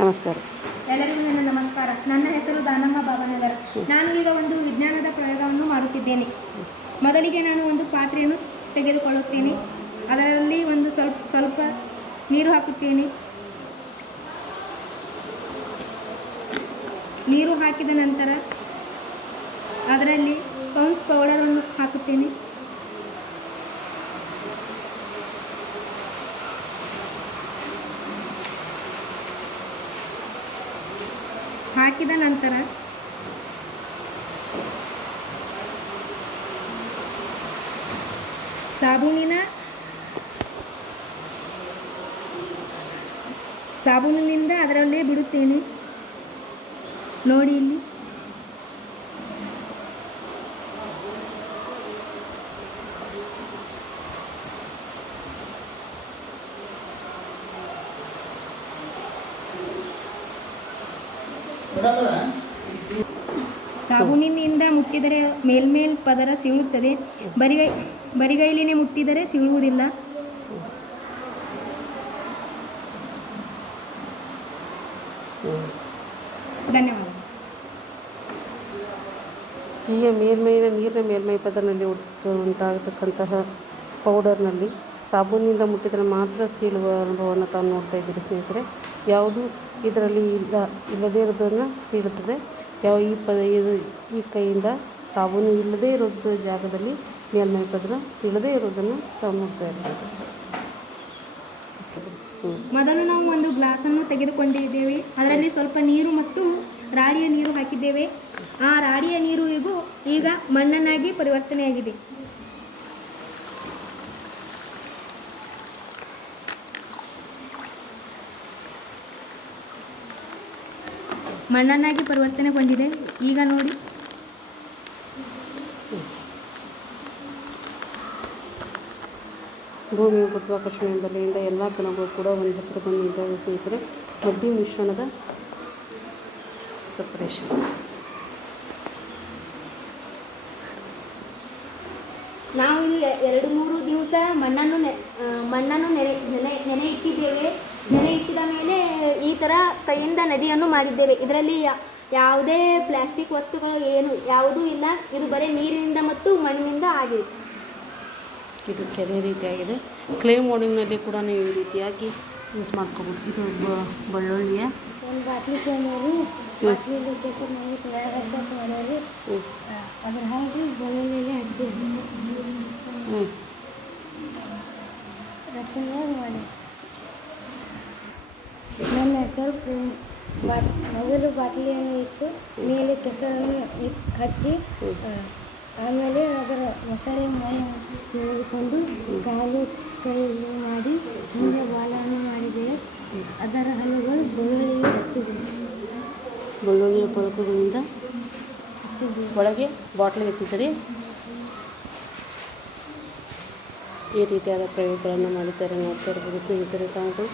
ನಮಸ್ಕಾರ. ಎಲ್ಲರಿಗೂ ನನ್ನ ನಮಸ್ಕಾರ. ನನ್ನ ಹೆಸರು ದಾನಮ್ಮ ಬಾಬನಗರ ನಾನು ಈಗ ಒಂದು ವಿಜ್ಞಾನದ ಪ್ರಯೋಗವನ್ನು ಮಾಡುತ್ತಿದ್ದೇನೆ. ಮೊದಲಿಗೆ ನಾನು ಒಂದು ಪಾತ್ರೆಯನ್ನು ತೆಗೆದುಕೊಳ್ಳುತ್ತೇನೆ. ಅದರಲ್ಲಿ ಒಂದು ಸ್ವಲ್ಪ ಸ್ವಲ್ಪ ನೀರು ಹಾಕುತ್ತೇನೆ. ನೀರು ಹಾಕಿದ ನಂತರ ಅದರಲ್ಲಿ ಪೌನ್ಸ್ ಪೌಡರನ್ನು ಹಾಕುತ್ತೇನೆ. ಹಾಕಿದ ನಂತರ ಸಾಬೂನಿನ ಸಾಬೂನಿನಿಂದ ಅದರಲ್ಲೇ ಬಿಡುತ್ತೇನೆ. ನೋಡಿ ಇಲ್ಲಿ. ಸಾಬೂನಿನಿಂದ ಮುಟ್ಟಿದರೆ ಮೇಲ್ಮೇಲ್ ಪದರ ಸೀಳುತ್ತದೆ. ಬರಿಗೈ, ಬರಿಗೈಲಿನೇ ಮುಟ್ಟಿದರೆ ಸೀಳುವುದಿಲ್ಲ. ಧನ್ಯವಾದ. ಈಗ ಮೇಲ್ಮೈನ ನೀರಿನ ಮೇಲ್ಮೈ ಪದರಲ್ಲಿ ಉಂಟು- ಉಂಟಾಗತಕ್ಕಂತಹ ಪೌಡರ್ನಲ್ಲಿ ಸಾಬೂನಿನಿಂದ ಮುಟ್ಟಿದರೆ ಮಾತ್ರ ಸೀಳುವ ಅನುಭವವನ್ನು ತಾವು ನೋಡ್ತಾ ಇದ್ದೀರಿ ಸ್ನೇಹಿತರೆ. ಯಾವುದು ಇದರಲ್ಲಿ ಇಲ್ಲ, ಇಲ್ಲದೇ ಇರೋದನ್ನು ಸೀಳುತ್ತದೆ. ಯಾವ ಈ ಪದ, ಇದು ಈ ಕೈಯಿಂದ ಸಾಬೂನು ಇಲ್ಲದೇ ಇರೋದು ಜಾಗದಲ್ಲಿ ಮೇಲ್ಮೈ ಪದರ ಸೀಳದೇ ಇರೋದನ್ನು ತಾವು ನೋಡ್ತಾ ಇರ್ಬೋದು. ಮೊದಲು ನಾವು ಒಂದು ಗ್ಲಾಸನ್ನು ತೆಗೆದುಕೊಂಡಿದ್ದೇವೆ. ಅದರಲ್ಲಿ ಸ್ವಲ್ಪ ನೀರು ಮತ್ತು ರಾಡಿಯ ನೀರು ಹಾಕಿದ್ದೇವೆ. ಆ ರಾಡಿಯ ನೀರು ಈಗ ಮಣ್ಣನ್ನಾಗಿ ಪರಿವರ್ತನೆಯಾಗಿದೆ. ಮಣ್ಣನ್ನಾಗಿ ಪರಿವರ್ತನೆಗೊಂಡಿದೆ. ಈಗ ನೋಡಿ. ಭೂಮಿಯ ಗುರುತ್ವಾಕರ್ಷಣೆ ಬಲೆಯಿಂದ ಎಲ್ಲ ಕಣಗಳು ಕೂಡ ಒಂದು ಹತ್ತಿರ ಬಂದು ನಿಂತಾವೆ ಸ್ನೇಹಿತರೆ. ಮದ್ಯ ಮಿಶ್ರಣದ ಸಪ್ರೇಷನ್ ನಾವು ಇಲ್ಲಿ ಎರಡು ಮೂರು ದಿವಸ ಮಣ್ಣನ್ನು ನೆ ಮಣ್ಣನ್ನು ನೆನೆ ನೆನೆ ನೆನೆ ಇಟ್ಟಿದ್ದೇವೆ. ನೆನೆ ಇಟ್ಟಿದ ಮೇಲೆ ಈ ಥರ ಕೈಯಿಂದ ನದಿಯನ್ನು ಮಾಡಿದ್ದೇವೆ. ಇದರಲ್ಲಿ ಯಾ- ಯಾವುದೇ ಪ್ಲಾಸ್ಟಿಕ್ ವಸ್ತುಗಳು ಏನು ಯಾವುದೂ ಇಲ್ಲ. ಇದು ಬರೀ ನೀರಿನಿಂದ ಮತ್ತು ಮಣ್ಣಿನಿಂದ ಆಗಿದೆ ಇದು ಕೆರೆ ರೀತಿಯಾಗಿದೆ. ಕ್ಲೇ ಮೋಡಿಂಗ್ನಲ್ಲಿ ಕೂಡ ನೀವು ಈ ರೀತಿಯಾಗಿ ಯೂಸ್ ಮಾಡ್ಕೋಬೋದು. ಇದು ಬೆಳ್ಳುಳ್ಳಿಯ ಒಂದು ಬಾಟ್ಲಿ ತೊಗೊಂಡ್ರಿ ಬಾಟ್ಲಿ ಮಾಡಿ ಹಚ್ಚಕ್ಕೆ ಮಾಡ್ಯಾರಿ ಹ್ಞೂ ಅದ್ರ ಹಾಗೆ ಬೆಳ್ಳುಳ್ಳಿ ನನ್ನ ಸ್ವಲ್ಪ ಬಾಟ್ ಮೊದಲು ಬಾಟಲಿಯನ್ನು ಇಟ್ಟು ಮೇಲೆ ಕೆಸರನ್ನು ಹಚ್ಚಿ ಆಮೇಲೆ ಅದರ ಮೊಸಳೆ ತೆಗೆದುಕೊಂಡು ಕಾಲು ಕೈ ಮಾಡಿ ಹಿಂದೆ ಬಾಲನ್ನು ಮಾಡಿದೆ ಅದರ ಹಲ್ಲುಗಳು ಬೆಳ್ಳುಳ್ಳಿ ಹಚ್ಚಿದೆ ಬೆಳ್ಳುಳ್ಳಿಯ ಪೊಳಕುಗಳಿಂದ ಹಚ್ಚಿದೆ ಒಳಗೆ ಬಾಟ್ಲಿ ಇಟ್ಟಿದ್ದರೆ. ಈ ರೀತಿಯಾದ ಪ್ರಯೋಗಗಳನ್ನು ಮಾಡಿದ್ದಾರೆ ನೋಡ್ತಾ ಇರ್ಬೋದು ಸ್ನೇಹಿತರೆ ತಾವುಗಳು